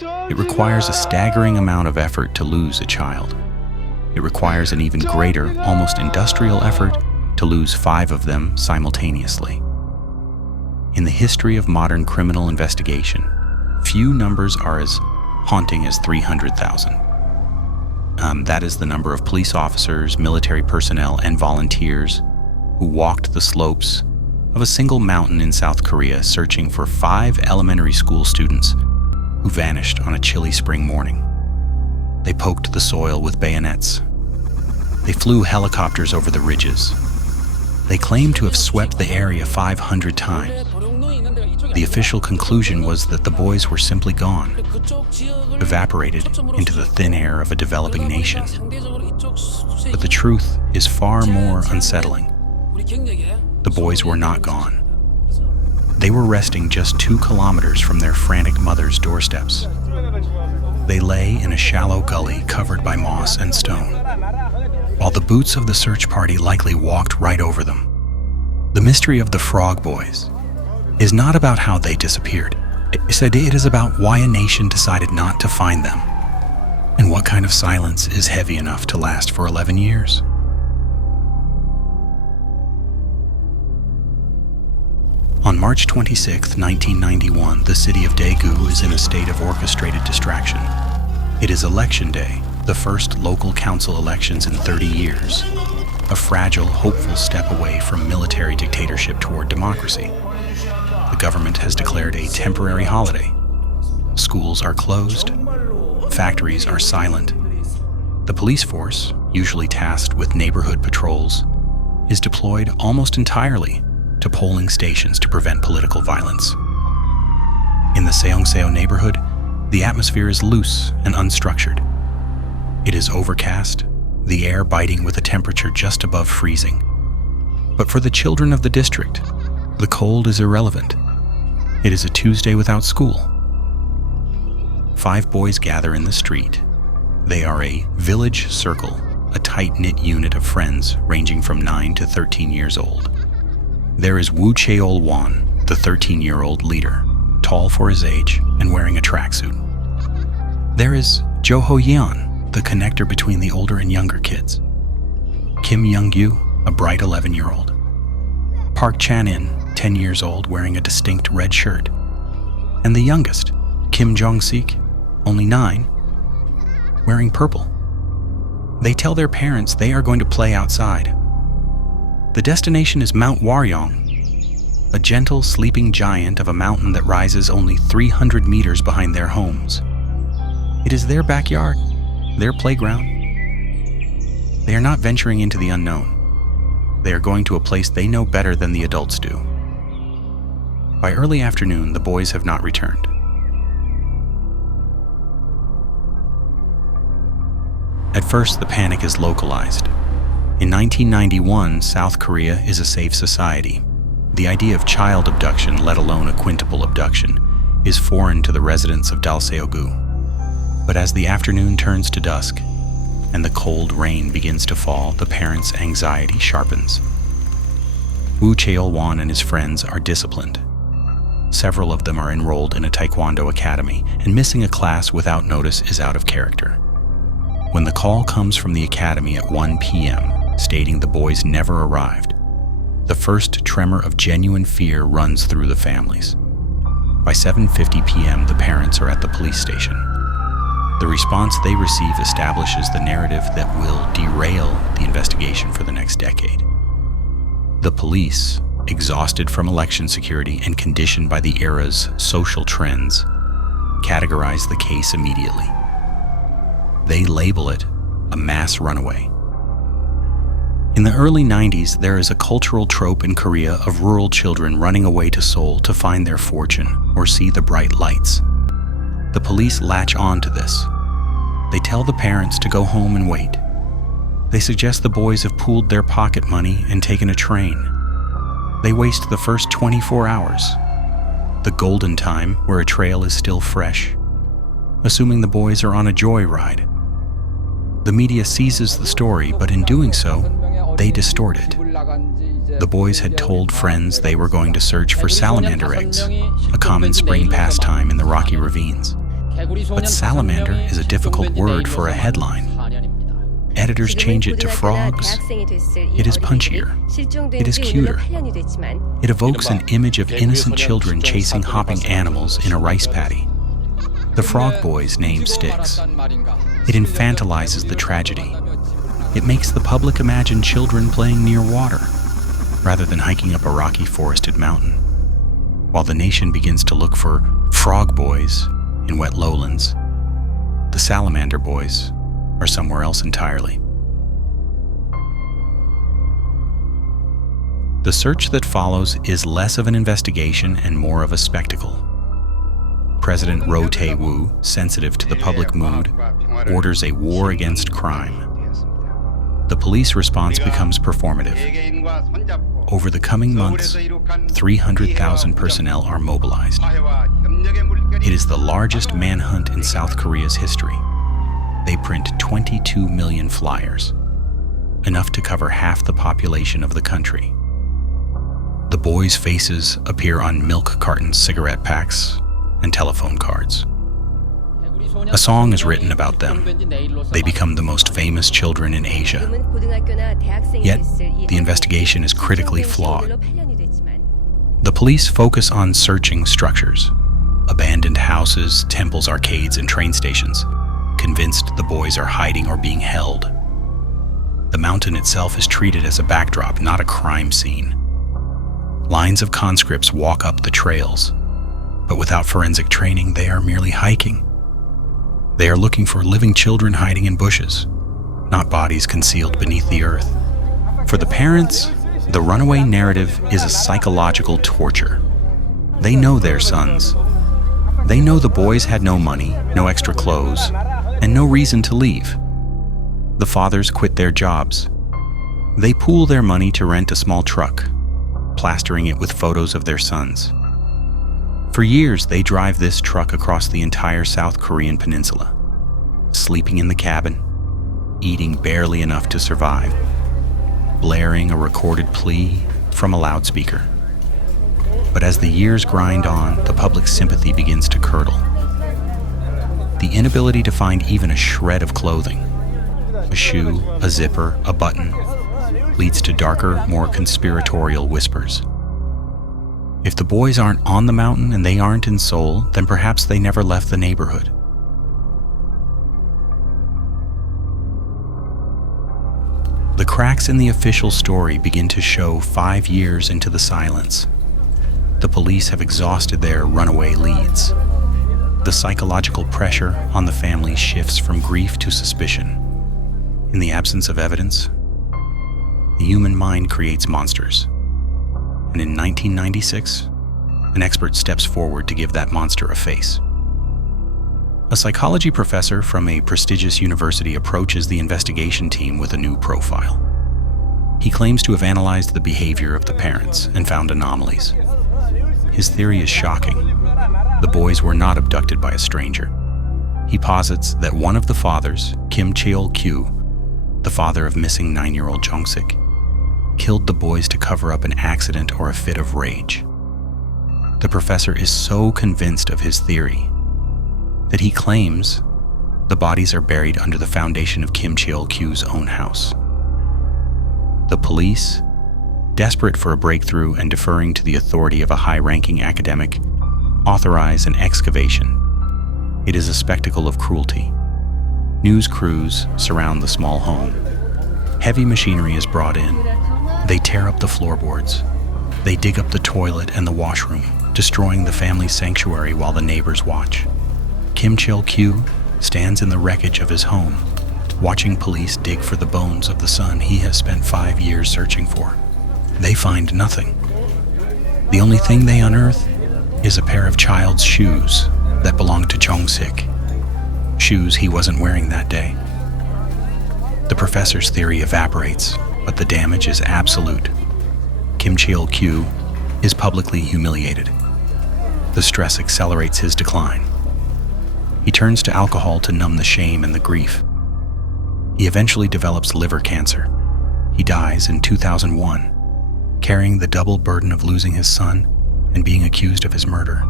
It requires a staggering amount of effort to lose a child. It requires an even greater, almost industrial effort to lose 5 of them simultaneously. In the history of modern criminal investigation, few numbers are as haunting as 300,000. That is the number of police officers, military personnel, and volunteers who walked the slopes of a single mountain in South Korea searching for 5 elementary school students who vanished on a chilly spring morning. They poked the soil with bayonets. They flew helicopters over the ridges. They claimed to have swept the area 500 times. The official conclusion was that the boys were simply gone, evaporated into the thin air of a developing nation. But the truth is far more unsettling. The boys were not gone. They were resting just 2 kilometers from their frantic mother's doorsteps. They lay in a shallow gully covered by moss and stone, while the boots of the search party likely walked right over them. The mystery of the Frog Boys is not about how they disappeared. It is about why a nation decided not to find them, and what kind of silence is heavy enough to last for 11 years. On March 26, 1991, the city of Daegu is in a state of orchestrated distraction. It is election day, the first local council elections in 30 years, a fragile, hopeful step away from military dictatorship toward democracy. The government has declared a temporary holiday. Schools are closed. Factories are silent. The police force, usually tasked with neighborhood patrols, is deployed almost entirely to polling stations to prevent political violence. In the Seongseo neighborhood, the atmosphere is loose and unstructured. It is overcast, the air biting with a temperature just above freezing. But for the children of the district, the cold is irrelevant. It is a Tuesday without school. 5 boys gather in the street. They are a village circle, a tight-knit unit of friends ranging from 9 to 13 years old. There is Woo Cheol-won, the 13-year-old leader, tall for his age and wearing a tracksuit. There is Jo Ho-yeon, the connector between the older and younger kids. Kim Young-gyu, a bright 11-year-old. Park Chan-in, 10 years old, wearing a distinct red shirt. And the youngest, Kim Jong-sik, only 9, wearing purple. They tell their parents they are going to play outside. The destination is Mount Waryong, a gentle, sleeping giant of a mountain that rises only 300 meters behind their homes. It is their backyard, their playground. They are not venturing into the unknown. They are going to a place they know better than the adults do. By early afternoon, the boys have not returned. At first, the panic is localized. In 1991, South Korea is a safe society. The idea of child abduction, let alone a quintuple abduction, is foreign to the residents of Dalseogu. But as the afternoon turns to dusk and the cold rain begins to fall, the parents' anxiety sharpens. Woo Cheol-won and his friends are disciplined. Several of them are enrolled in a taekwondo academy, and missing a class without notice is out of character. When the call comes from the academy at 1 p.m., stating the boys never arrived, the first tremor of genuine fear runs through the families. By 7:50 p.m., the parents are at the police station. The response they receive establishes the narrative that will derail the investigation for the next decade. The police, exhausted from election security and conditioned by the era's social trends, categorize the case immediately. They label it a mass runaway. In the early 90s, there is a cultural trope in Korea of rural children running away to Seoul to find their fortune or see the bright lights. The police latch on to this. They tell the parents to go home and wait. They suggest the boys have pooled their pocket money and taken a train. They waste the first 24 hours, the golden time where a trail is still fresh, assuming the boys are on a joyride. The media seizes the story, but in doing so, they distort it. The boys had told friends they were going to search for salamander eggs, a common spring pastime in the rocky ravines. But salamander is a difficult word for a headline. Editors change it to frogs. It is punchier. It is cuter. It evokes an image of innocent children chasing hopping animals in a rice paddy. The frog boy's name sticks. It infantilizes the tragedy. It makes the public imagine children playing near water, rather than hiking up a rocky forested mountain. While the nation begins to look for frog boys in wet lowlands, the salamander boys are somewhere else entirely. The search that follows is less of an investigation and more of a spectacle. President Roh Tae-woo, sensitive to the public mood, orders a war against crime. The police response becomes performative. Over the coming months, 300,000 personnel are mobilized. It is the largest manhunt in South Korea's history. They print 22 million flyers, enough to cover half the population of the country. The boys' faces appear on milk cartons, cigarette packs, and telephone cards. A song is written about them. They become the most famous children in Asia. Yet, the investigation is critically flawed. The police focus on searching structures, abandoned houses, temples, arcades, and train stations, convinced the boys are hiding or being held. The mountain itself is treated as a backdrop, not a crime scene. Lines of conscripts walk up the trails, but without forensic training, they are merely hiking. They are looking for living children hiding in bushes, not bodies concealed beneath the earth. For the parents, the runaway narrative is a psychological torture. They know their sons. They know the boys had no money, no extra clothes, and no reason to leave. The fathers quit their jobs. They pool their money to rent a small truck, plastering it with photos of their sons. For years, they drive this truck across the entire South Korean peninsula, sleeping in the cabin, eating barely enough to survive, blaring a recorded plea from a loudspeaker. But as the years grind on, the public's sympathy begins to curdle. The inability to find even a shred of clothing, a shoe, a zipper, a button, leads to darker, more conspiratorial whispers. If the boys aren't on the mountain and they aren't in Seoul, then perhaps they never left the neighborhood. The cracks in the official story begin to show 5 years into the silence. The police have exhausted their runaway leads. The psychological pressure on the family shifts from grief to suspicion. In the absence of evidence, the human mind creates monsters. And in 1996, an expert steps forward to give that monster a face. A psychology professor from a prestigious university approaches the investigation team with a new profile. He claims to have analyzed the behavior of the parents and found anomalies. His theory is shocking. The boys were not abducted by a stranger. He posits that one of the fathers, Kim Cheol-kyu, the father of missing 9-year-old Jong-sik, killed the boys to cover up an accident or a fit of rage. The professor is so convinced of his theory that he claims the bodies are buried under the foundation of Kim Cheol-kyu's own house. The police, desperate for a breakthrough and deferring to the authority of a high-ranking academic, authorize an excavation. It is a spectacle of cruelty. News crews surround the small home. Heavy machinery is brought in. They tear up the floorboards. They dig up the toilet and the washroom, destroying the family sanctuary while the neighbors watch. Kim Cheol-kyu stands in the wreckage of his home, watching police dig for the bones of the son he has spent 5 years searching for. They find nothing. The only thing they unearth is a pair of child's shoes that belonged to Jong-sik, shoes he wasn't wearing that day. The professor's theory evaporates, but the damage is absolute. Kim Cheol-kyu is publicly humiliated. The stress accelerates his decline. He turns to alcohol to numb the shame and the grief. He eventually develops liver cancer. He dies in 2001, carrying the double burden of losing his son and being accused of his murder.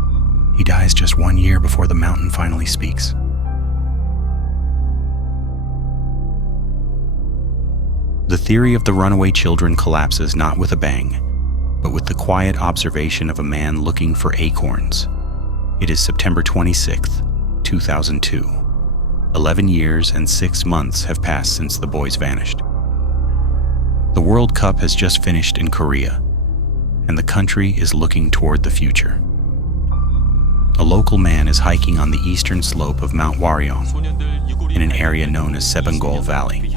He dies just 1 year before the mountain finally speaks. The theory of the runaway children collapses not with a bang, but with the quiet observation of a man looking for acorns. It is September 26th, 2002. 11 years and 6 months have passed since the boys vanished. The World Cup has just finished in Korea, and the country is looking toward the future. A local man is hiking on the eastern slope of Mount Waryong in an area known as Sebangol Valley.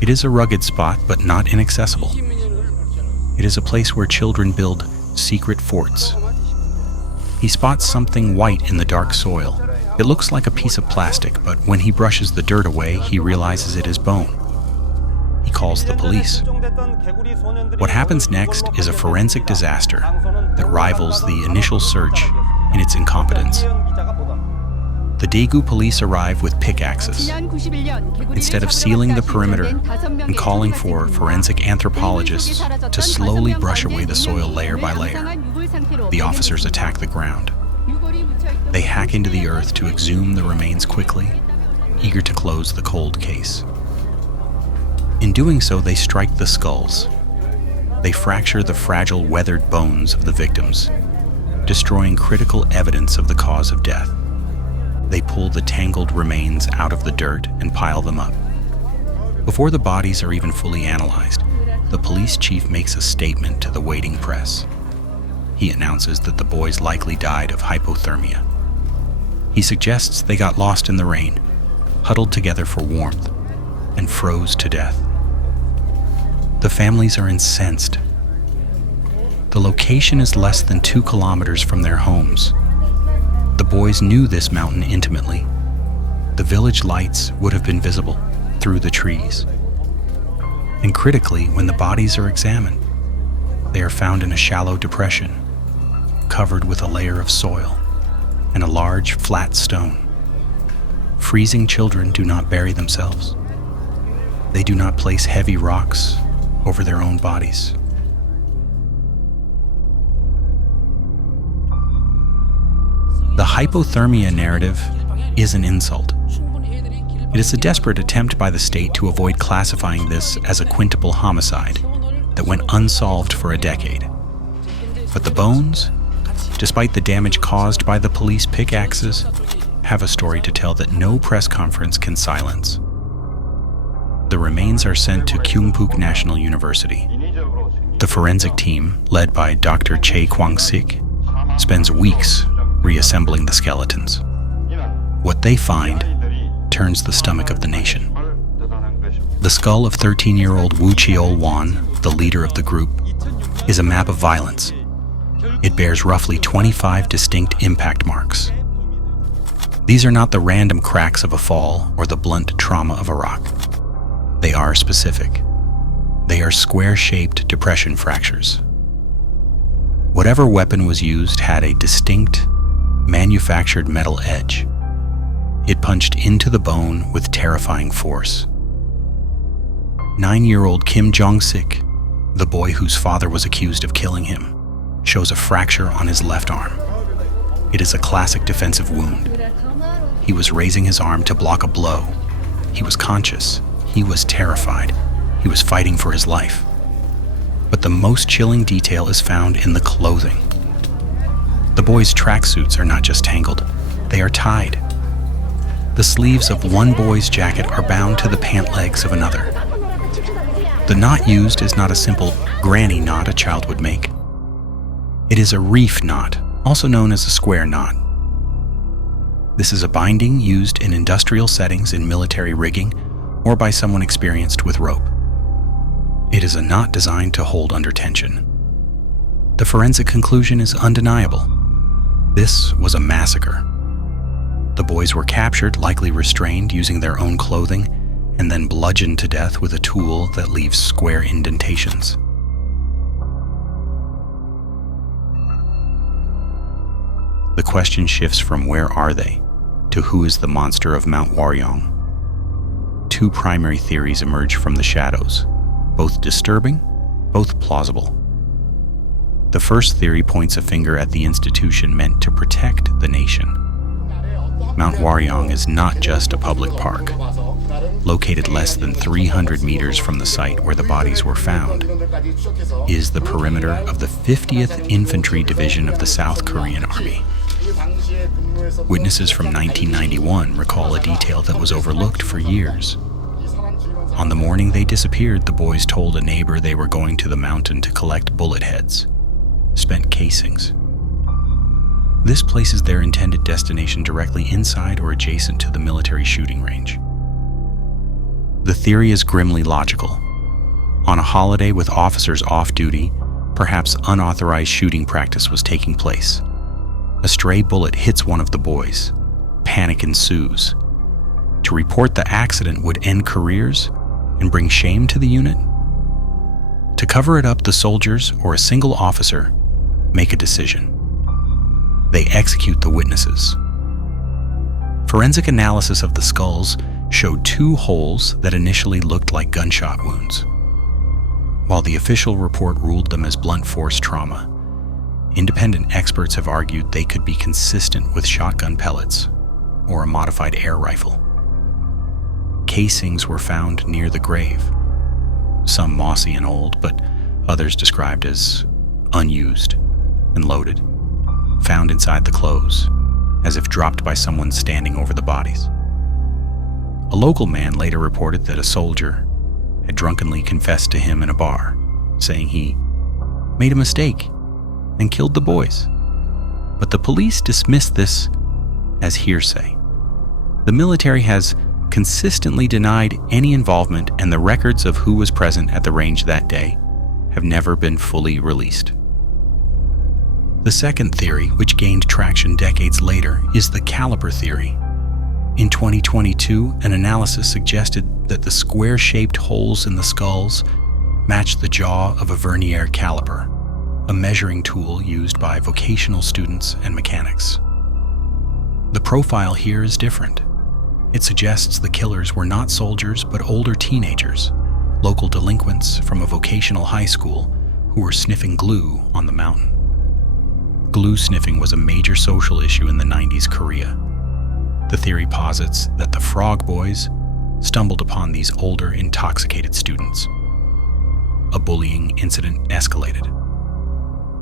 It is a rugged spot, but not inaccessible. It is a place where children build secret forts. He spots something white in the dark soil. It looks like a piece of plastic, but when he brushes the dirt away, he realizes it is bone. He calls the police. What happens next is a forensic disaster that rivals the initial search in its incompetence. The Daegu police arrive with pickaxes. Instead of sealing the perimeter and calling for forensic anthropologists to slowly brush away the soil layer by layer, the officers attack the ground. They hack into the earth to exhume the remains quickly, eager to close the cold case. In doing so, they strike the skulls. They fracture the fragile, weathered bones of the victims, destroying critical evidence of the cause of death. They pull the tangled remains out of the dirt and pile them up. Before the bodies are even fully analyzed, the police chief makes a statement to the waiting press. He announces that the boys likely died of hypothermia. He suggests they got lost in the rain, huddled together for warmth, and froze to death. The families are incensed. The location is less than 2 kilometers from their homes. The boys knew this mountain intimately. The village lights would have been visible through the trees. And critically, when the bodies are examined, they are found in a shallow depression, covered with a layer of soil and a large, flat stone. Freezing children do not bury themselves. They do not place heavy rocks over their own bodies. The hypothermia narrative is an insult. It is a desperate attempt by the state to avoid classifying this as a quintuple homicide that went unsolved for a decade. But the bones, despite the damage caused by the police pickaxes, have a story to tell that no press conference can silence. The remains are sent to Kyungpook National University. The forensic team, led by Dr. Chae Kwang-sik, spends weeks reassembling the skeletons. What they find turns the stomach of the nation. The skull of 13-year-old Woo Cheol-won, the leader of the group, is a map of violence. It bears roughly 25 distinct impact marks. These are not the random cracks of a fall or the blunt trauma of a rock. They are specific. They are square-shaped depression fractures. Whatever weapon was used had a distinct, manufactured metal edge. It punched into the bone with terrifying force. 9-year-old Kim Jong-sik, the boy whose father was accused of killing him, shows a fracture on his left arm. It is a classic defensive wound. He was raising his arm to block a blow. He was conscious. He was terrified. He was fighting for his life. But the most chilling detail is found in the clothing. The boys' tracksuits are not just tangled, they are tied. The sleeves of one boy's jacket are bound to the pant legs of another. The knot used is not a simple granny knot a child would make. It is a reef knot, also known as a square knot. This is a binding used in industrial settings in military rigging or by someone experienced with rope. It is a knot designed to hold under tension. The forensic conclusion is undeniable. This was a massacre. The boys were captured, likely restrained using their own clothing, and then bludgeoned to death with a tool that leaves square indentations. The question shifts from where are they to who is the monster of Mount Waryong. 2 primary theories emerge from the shadows, both disturbing, both plausible. The first theory points a finger at the institution meant to protect the nation. Mount Waryong is not just a public park. Located less than 300 meters from the site where the bodies were found, is the perimeter of the 50th Infantry Division of the South Korean Army. Witnesses from 1991 recall a detail that was overlooked for years. On the morning they disappeared, the boys told a neighbor they were going to the mountain to collect bullet heads, spent casings. This places their intended destination directly inside or adjacent to the military shooting range. The theory is grimly logical. On a holiday with officers off duty, perhaps unauthorized shooting practice was taking place. A stray bullet hits one of the boys. Panic ensues. To report the accident would end careers and bring shame to the unit. To cover it up, the soldiers or a single officer make a decision. They execute the witnesses. Forensic analysis of the skulls showed 2 holes that initially looked like gunshot wounds. While the official report ruled them as blunt force trauma, independent experts have argued they could be consistent with shotgun pellets or a modified air rifle. Casings were found near the grave, some mossy and old, but others described as unused and loaded, found inside the clothes, as if dropped by someone standing over the bodies. A local man later reported that a soldier had drunkenly confessed to him in a bar, saying he made a mistake and killed the boys. But the police dismissed this as hearsay. The military has consistently denied any involvement, and the records of who was present at the range that day have never been fully released. The second theory, which gained traction decades later, is the caliber theory. In 2022, an analysis suggested that the square-shaped holes in the skulls matched the jaw of a vernier caliper, a measuring tool used by vocational students and mechanics. The profile here is different. It suggests the killers were not soldiers but older teenagers, local delinquents from a vocational high school who were sniffing glue on the mountain. Glue sniffing was a major social issue in the 90s Korea. The theory posits that the Frog Boys stumbled upon these older, intoxicated students. A bullying incident escalated.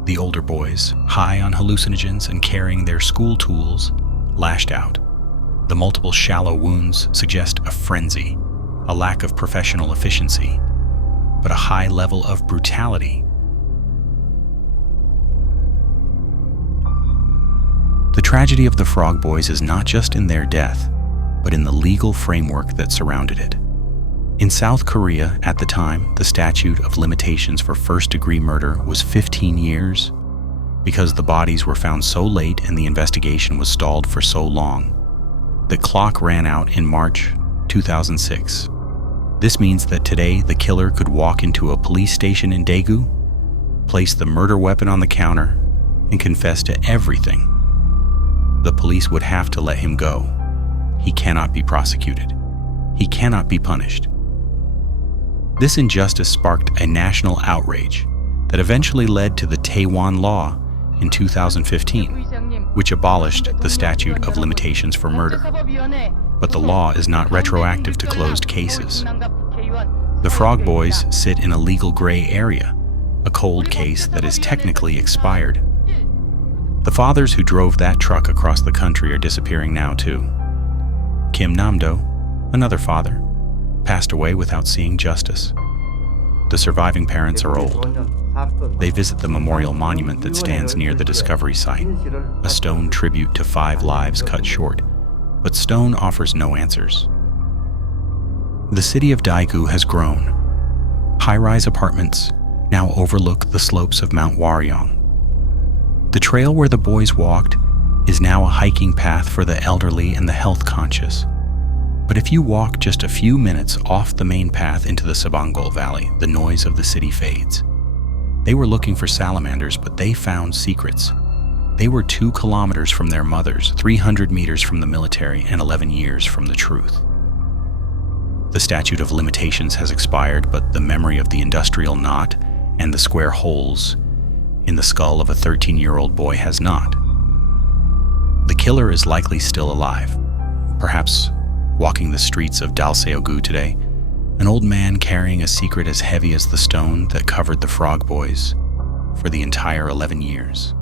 The older boys, high on hallucinogens and carrying their school tools, lashed out. The multiple shallow wounds suggest a frenzy, a lack of professional efficiency, but a high level of brutality. The tragedy of the Frog Boys is not just in their death, but in the legal framework that surrounded it. In South Korea, at the time, the statute of limitations for first-degree murder was 15 years because the bodies were found so late and the investigation was stalled for so long. The clock ran out in March 2006. This means that today the killer could walk into a police station in Daegu, place the murder weapon on the counter, and confess to everything. The police would have to let him go. He cannot be prosecuted. He cannot be punished. This injustice sparked a national outrage that eventually led to the Taiwan Law in 2015, which abolished the statute of limitations for murder. But the law is not retroactive to closed cases. The Frog Boys sit in a legal gray area, a cold case that is technically expired. The fathers who drove that truck across the country are disappearing now too. Kim Namdo, another father, passed away without seeing justice. The surviving parents are old. They visit the memorial monument that stands near the discovery site, a stone tribute to 5 lives cut short, but stone offers no answers. The city of Daegu has grown. High-rise apartments now overlook the slopes of Mount Waryong. The trail where the boys walked is now a hiking path for the elderly and the health-conscious. But if you walk just a few minutes off the main path into the Sabangol Valley, the noise of the city fades. They were looking for salamanders, but they found secrets. They were 2 kilometers from their mothers, 300 meters from the military, and 11 years from the truth. The statute of limitations has expired, but the memory of the industrial knot and the square holes in the skull of a 13-year-old boy has not. The killer is likely still alive, perhaps walking the streets of Dalseogu today, an old man carrying a secret as heavy as the stone that covered the Frog Boys for the entire 11 years.